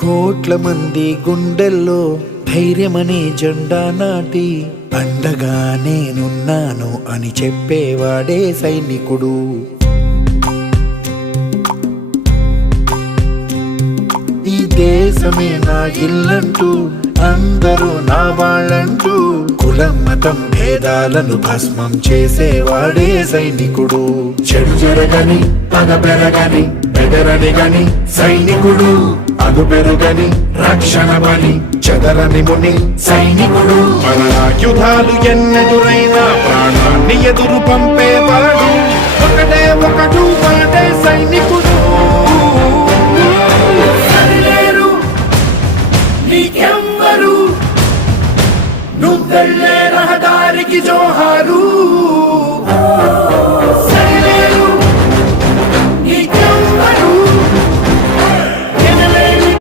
కోట్ల మంది గుండెల్లో ధైర్యమనే జెండా నాటి అండగా నేనున్నాను అని చెప్పేవాడే సైనికుడు. ఈ దేశమే నా ఇల్లంటూ అందరూ నా వాళ్ళంటూ కులం మతం భేదాలను భస్మం చేసేవాడే సైనికుడు. చెడు జరగని పగ పెరగని బెదరని గని సైనికుడు, అదు పెరుగని రక్షణ బలి చెదరని ముని సైనికుడు. మన ఆయుధాలు ఎన్నెదురైనా ప్రాణాన్ని ఎదురు పంపేవాడు ఒకటే ఒకడు వాడే సైనికుడు.